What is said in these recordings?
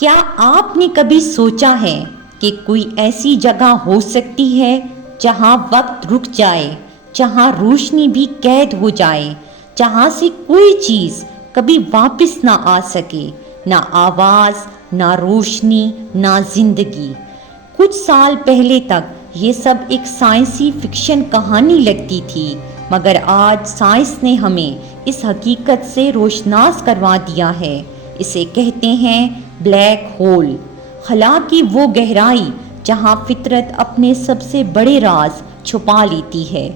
کیا آپ نے کبھی سوچا ہے کہ کوئی ایسی جگہ ہو سکتی ہے جہاں وقت رک جائے، جہاں روشنی بھی قید ہو جائے، جہاں سے کوئی چیز کبھی واپس نہ آ سکے، نہ آواز، نہ روشنی، نہ زندگی؟ کچھ سال پہلے تک یہ سب ایک سائنسی فکشن کہانی لگتی تھی، مگر آج سائنس نے ہمیں اس حقیقت سے روشناس کروا دیا ہے۔ اسے کہتے ہیں بلیک ہول، خلا کی وہ گہرائی جہاں فطرت اپنے سب سے بڑے راز چھپا لیتی ہے۔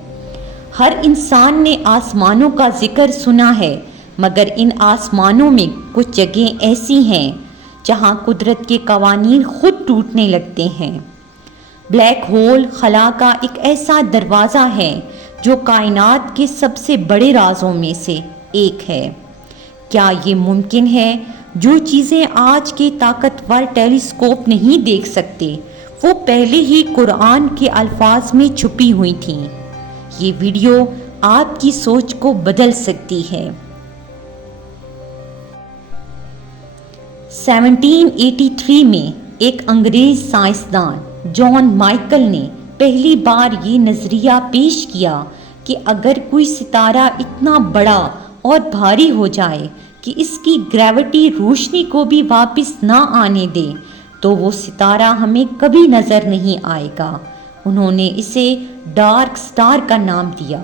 ہر انسان نے آسمانوں کا ذکر سنا ہے، مگر ان آسمانوں میں کچھ جگہیں ایسی ہیں جہاں قدرت کے قوانین خود ٹوٹنے لگتے ہیں۔ بلیک ہول خلا کا ایک ایسا دروازہ ہے جو کائنات کے سب سے بڑے رازوں میں سے ایک ہے۔ کیا یہ ممکن ہے؟ جو چیزیں آج کے طاقتور ٹیلیسکوپ نہیں دیکھ سکتے، وہ پہلے ہی قرآن کے الفاظ میں چھپی ہوئی تھیں۔ یہ ویڈیو آپ کی سوچ کو بدل سکتی ہے۔ 1783 میں ایک انگریز سائنسدان جان مائیکل نے پہلی بار یہ نظریہ پیش کیا کہ اگر کوئی ستارہ اتنا بڑا اور بھاری ہو جائے کہ اس کی گریوٹی روشنی کو بھی واپس نہ آنے دے تو وہ ستارہ ہمیں کبھی نظر نہیں آئے گا۔ انہوں نے اسے ڈارک سٹار کا نام دیا۔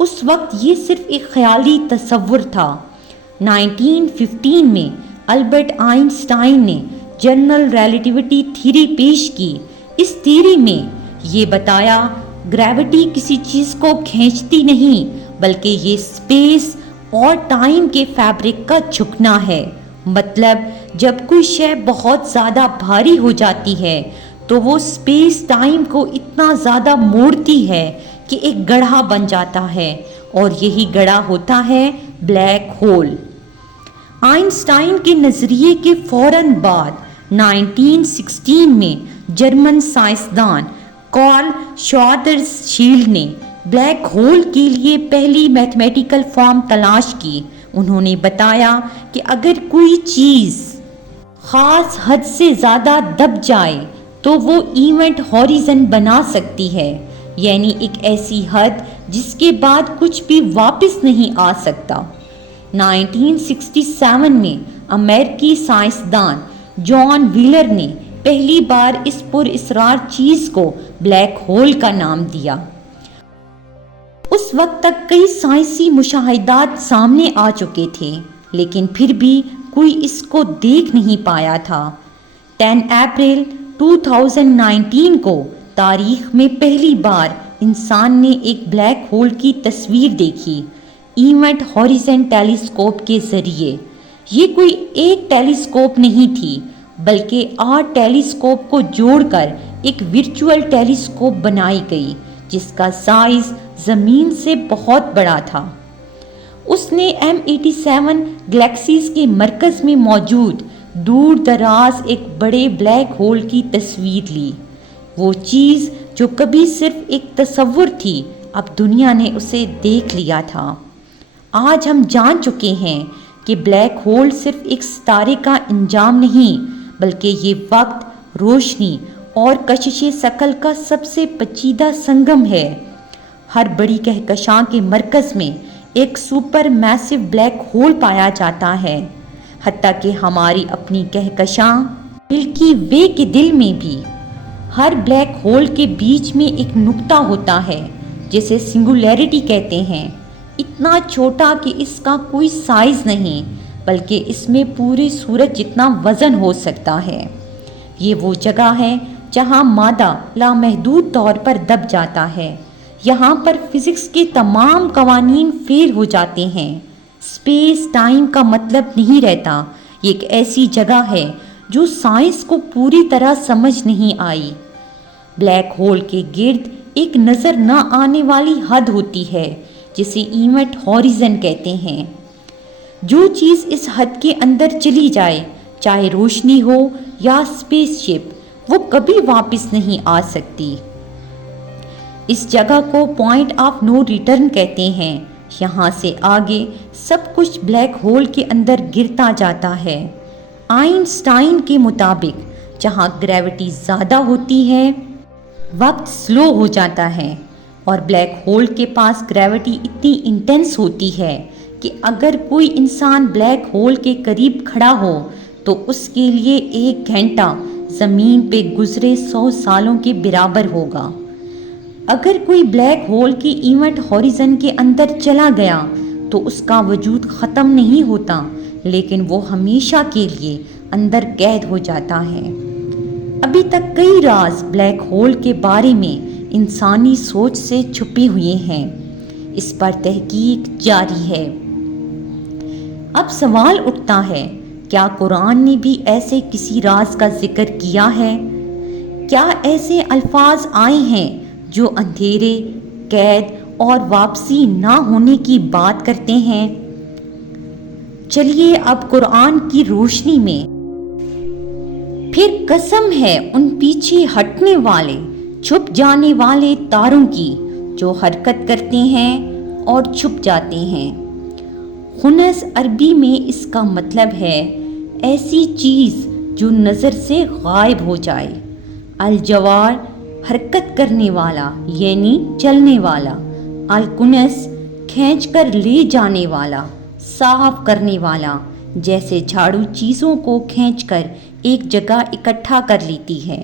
اس وقت یہ صرف ایک خیالی تصور تھا۔ 1915 میں البرٹ آئنسٹائن نے جنرل ریلیٹیوٹی تھیوری پیش کی۔ اس تھیوری میں یہ بتایا گریوٹی کسی چیز کو کھینچتی نہیں، بلکہ یہ اسپیس اور ٹائم کے فیبرک کا جھکنا ہے۔ مطلب جب کوئی شے بہت زیادہ بھاری ہو جاتی ہے تو وہ اسپیس ٹائم کو اتنا زیادہ موڑتی ہے کہ ایک گڑھا بن جاتا ہے، اور یہی گڑھا ہوتا ہے بلیک ہول۔ آئنسٹائن کے نظریے کے فوراً بعد 1916 میں جرمن سائنسدان کارل شوارزشیلڈ نے بلیک ہول کے لیے پہلی میتھمیٹیکل فارم تلاش کی۔ انہوں نے بتایا کہ اگر کوئی چیز خاص حد سے زیادہ دب جائے تو وہ ایونٹ ہاریزن بنا سکتی ہے، یعنی ایک ایسی حد جس کے بعد کچھ بھی واپس نہیں آ سکتا۔ 1967 میں امریکی سائنسدان جان ویلر نے پہلی بار اس پراسرار چیز کو بلیک ہول کا نام دیا۔ اس وقت تک کئی سائنسی مشاہدات سامنے آ چکے تھے، لیکن پھر بھی کوئی اس کو دیکھ نہیں پایا تھا۔ 10 اپریل 2019 کو تاریخ میں پہلی بار انسان نے ایک بلیک ہول کی تصویر دیکھی، ایونٹ ہاریزن ٹیلیسکوپ کے ذریعے۔ یہ کوئی ایک ٹیلیسکوپ نہیں تھی، بلکہ 8 ٹیلیسکوپ کو جوڑ کر ایک ورچوئل ٹیلیسکوپ بنائی گئی جس کا سائز زمین سے بہت بڑا تھا۔ اس نے M87 گلیکسیز کے مرکز میں موجود دور دراز ایک بڑے بلیک ہول کی تصویر لی۔ وہ چیز جو کبھی صرف ایک تصور تھی، اب دنیا نے اسے دیکھ لیا تھا۔ آج ہم جان چکے ہیں کہ بلیک ہول صرف ایک ستارے کا انجام نہیں، بلکہ یہ وقت، روشنی اور کشش ثقل کا سب سے پیچیدہ سنگم ہے۔ ہر بڑی کہکشاں کے مرکز میں ایک سپر میسو بلیک ہول پایا جاتا ہے، حتیٰ کہ ہماری اپنی کہکشاں ملکی وے کے دل میں بھی۔ ہر بلیک ہول کے بیچ میں ایک نقطہ ہوتا ہے جسے سنگولیرٹی کہتے ہیں، اتنا چھوٹا کہ اس کا کوئی سائز نہیں، بلکہ اس میں پورے سورج جتنا وزن ہو سکتا ہے۔ یہ وہ جگہ ہے جہاں مادہ لامحدود طور پر دب جاتا ہے۔ یہاں پر فزکس کے تمام قوانین فیل ہو جاتے ہیں۔ اسپیس ٹائم کا مطلب نہیں رہتا۔ یہ ایک ایسی جگہ ہے جو سائنس کو پوری طرح سمجھ نہیں آئی۔ بلیک ہول کے گرد ایک نظر نہ آنے والی حد ہوتی ہے جسے ایونٹ ہاریزن کہتے ہیں۔ جو چیز اس حد کے اندر چلی جائے، چاہے روشنی ہو یا اسپیس شپ، وہ کبھی واپس نہیں آ سکتی۔ اس جگہ کو پوائنٹ آف نو ریٹرن کہتے ہیں۔ یہاں سے آگے سب کچھ بلیک ہول کے اندر گرتا جاتا ہے۔ آئنسٹائن کے مطابق جہاں گریوٹی زیادہ ہوتی ہے وقت سلو ہو جاتا ہے، اور بلیک ہول کے پاس گریوٹی اتنی انٹینس ہوتی ہے کہ اگر کوئی انسان بلیک ہول کے قریب کھڑا ہو تو اس کے لیے 1 گھنٹہ زمین پہ گزرے 100 سالوں کے برابر ہوگا۔ اگر کوئی بلیک ہول کے ایونٹ ہوریزن کے اندر چلا گیا تو اس کا وجود ختم نہیں ہوتا، لیکن وہ ہمیشہ کے لیے اندر قید ہو جاتا ہے۔ ابھی تک کئی راز بلیک ہول کے بارے میں انسانی سوچ سے چھپے ہوئے ہیں، اس پر تحقیق جاری ہے۔ اب سوال اٹھتا ہے، کیا قرآن نے بھی ایسے کسی راز کا ذکر کیا ہے؟ کیا ایسے الفاظ آئے ہیں جو اندھیرے، قید اور واپسی نہ ہونے کی بات کرتے ہیں؟ چلیے اب قرآن کی روشنی میں پھر قسم ہے ان پیچھے ہٹنے والے، چھپ جانے والے تاروں کی جو حرکت کرتے ہیں اور چھپ جاتے ہیں۔ خنس عربی میں اس کا مطلب ہے ایسی چیز جو نظر سے غائب ہو جائے۔ الجوار حرکت کرنے والا یعنی چلنے والا، الکنس کھینچ کر لے جانے والا، صاف کرنے والا، جیسے جھاڑو چیزوں کو کھینچ کر ایک جگہ اکٹھا کر لیتی ہے۔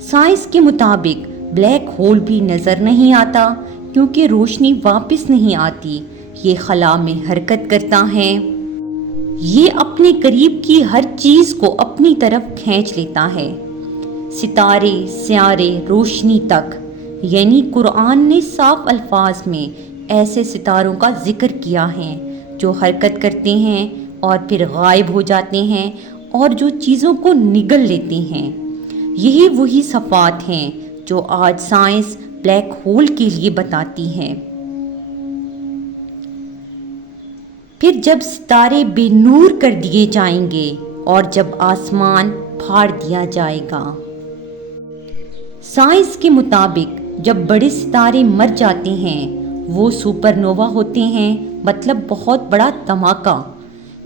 سائنس کے مطابق بلیک ہول بھی نظر نہیں آتا کیونکہ روشنی واپس نہیں آتی، یہ خلا میں حرکت کرتا ہے، یہ اپنے قریب کی ہر چیز کو اپنی طرف کھینچ لیتا ہے، ستارے، سیارے، روشنی تک۔ یعنی قرآن نے صاف الفاظ میں ایسے ستاروں کا ذکر کیا ہے جو حرکت کرتے ہیں اور پھر غائب ہو جاتے ہیں اور جو چیزوں کو نگل لیتے ہیں۔ یہی وہی صفات ہیں جو آج سائنس بلیک ہول کے لیے بتاتی ہے۔ پھر جب ستارے بے نور کر دیے جائیں گے اور جب آسمان پھاڑ دیا جائے گا۔ سائنس کے مطابق جب بڑے ستارے مر جاتے ہیں وہ سپر نووا ہوتے ہیں، مطلب بہت بڑا دھماکہ۔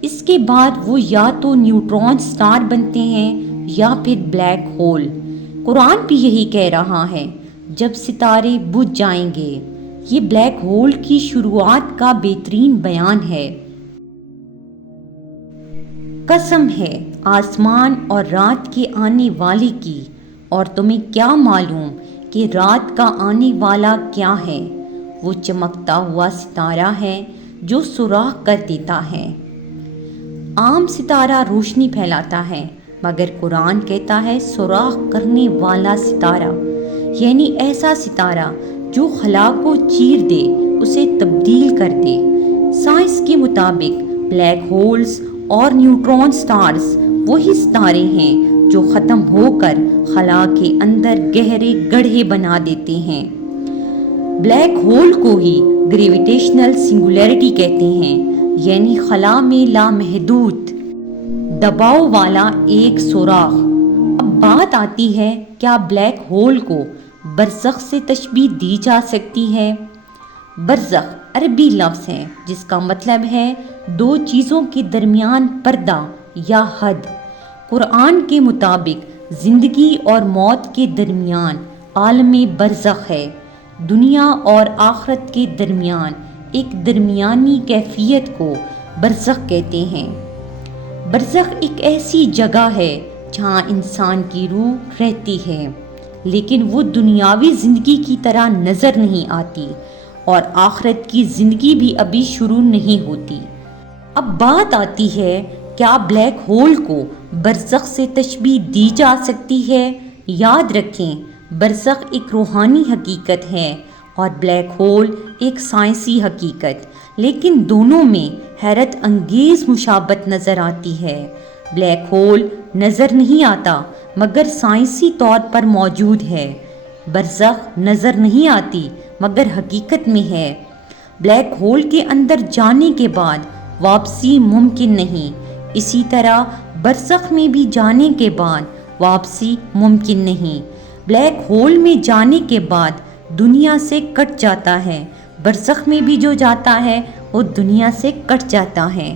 اس کے بعد وہ یا تو نیوٹرون سٹار بنتے ہیں یا پھر بلیک ہول۔ قرآن بھی یہی کہہ رہا ہے، جب ستارے بجھ جائیں گے۔ یہ بلیک ہول کی شروعات کا بہترین بیان ہے۔ قسم ہے آسمان اور رات کے آنے والے کی، اور تمہیں کیا معلوم کہ رات کا آنے والا کیا ہے؟ وہ چمکتا ہوا ستارہ ہے جو سوراخ کر دیتا ہے۔ عام ستارہ روشنی پھیلاتا ہے، مگر قرآن کہتا ہے سوراخ کرنے والا ستارہ، یعنی ایسا ستارہ جو خلا کو چیر دے، اسے تبدیل کر دے۔ سائنس کے مطابق بلیک ہولز اور نیوٹرون سٹارز وہی ستارے ہیں جو ختم ہو کر خلا کے اندر گہرے گڑھے بنا دیتے ہیں۔ بلیک ہول کو ہی گریویٹیشنل سنگولیرٹی کہتے ہیں، یعنی خلا میں لامحدود دباؤ والا ایک سوراخ۔ اب بات آتی ہے، کیا بلیک ہول کو برزخ سے تشبیہ دی جا سکتی ہے؟ برزخ عربی لفظ ہے جس کا مطلب ہے دو چیزوں کے درمیان پردہ یا حد۔ قرآن کے مطابق زندگی اور موت کے درمیان عالم برزخ ہے، دنیا اور آخرت کے درمیان ایک درمیانی کیفیت کو برزخ کہتے ہیں۔ برزخ ایک ایسی جگہ ہے جہاں انسان کی روح رہتی ہے، لیکن وہ دنیاوی زندگی کی طرح نظر نہیں آتی، اور آخرت کی زندگی بھی ابھی شروع نہیں ہوتی۔ اب بات آتی ہے، کیا بلیک ہول کو برزخ سے تشبیہ دی جا سکتی ہے؟ یاد رکھیں، برزخ ایک روحانی حقیقت ہے اور بلیک ہول ایک سائنسی حقیقت، لیکن دونوں میں حیرت انگیز مشابہت نظر آتی ہے۔ بلیک ہول نظر نہیں آتا مگر سائنسی طور پر موجود ہے، برزخ نظر نہیں آتی مگر حقیقت میں ہے۔ بلیک ہول کے اندر جانے کے بعد واپسی ممکن نہیں، اسی طرح برزخ میں بھی جانے کے بعد واپسی ممکن نہیں۔ بلیک ہول میں جانے کے بعد دنیا سے کٹ جاتا ہے، برزخ میں بھی جو جاتا ہے وہ دنیا سے کٹ جاتا ہے۔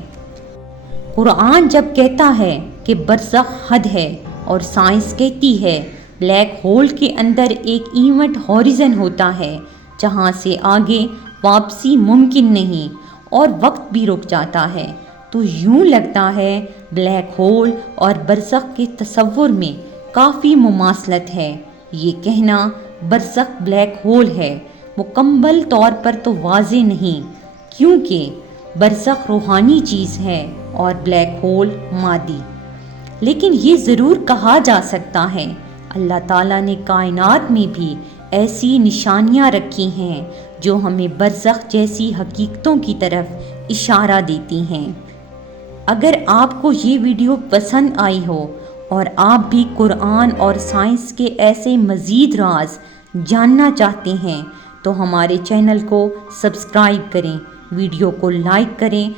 قرآن جب کہتا ہے کہ برزخ حد ہے، اور سائنس کہتی ہے بلیک ہول کے اندر ایک ایونٹ ہاریزن ہوتا ہے جہاں سے آگے واپسی ممکن نہیں اور وقت بھی رک جاتا ہے۔ تو یوں لگتا ہے بلیک ہول اور برزخ کے تصور میں کافی مماثلت ہے۔ یہ کہنا برزخ بلیک ہول ہے مکمل طور پر تو واضح نہیں، کیونکہ برزخ روحانی چیز ہے اور بلیک ہول مادی۔ لیکن یہ ضرور کہا جا سکتا ہے اللہ تعالیٰ نے کائنات میں بھی ایسی نشانیاں رکھی ہیں جو ہمیں برزخ جیسی حقیقتوں کی طرف اشارہ دیتی ہیں۔ اگر آپ کو یہ ویڈیو پسند آئی ہو اور آپ بھی قرآن اور سائنس کے ایسے مزید راز جاننا چاہتے ہیں تو ہمارے چینل کو سبسکرائب کریں، ویڈیو کو لائک کریں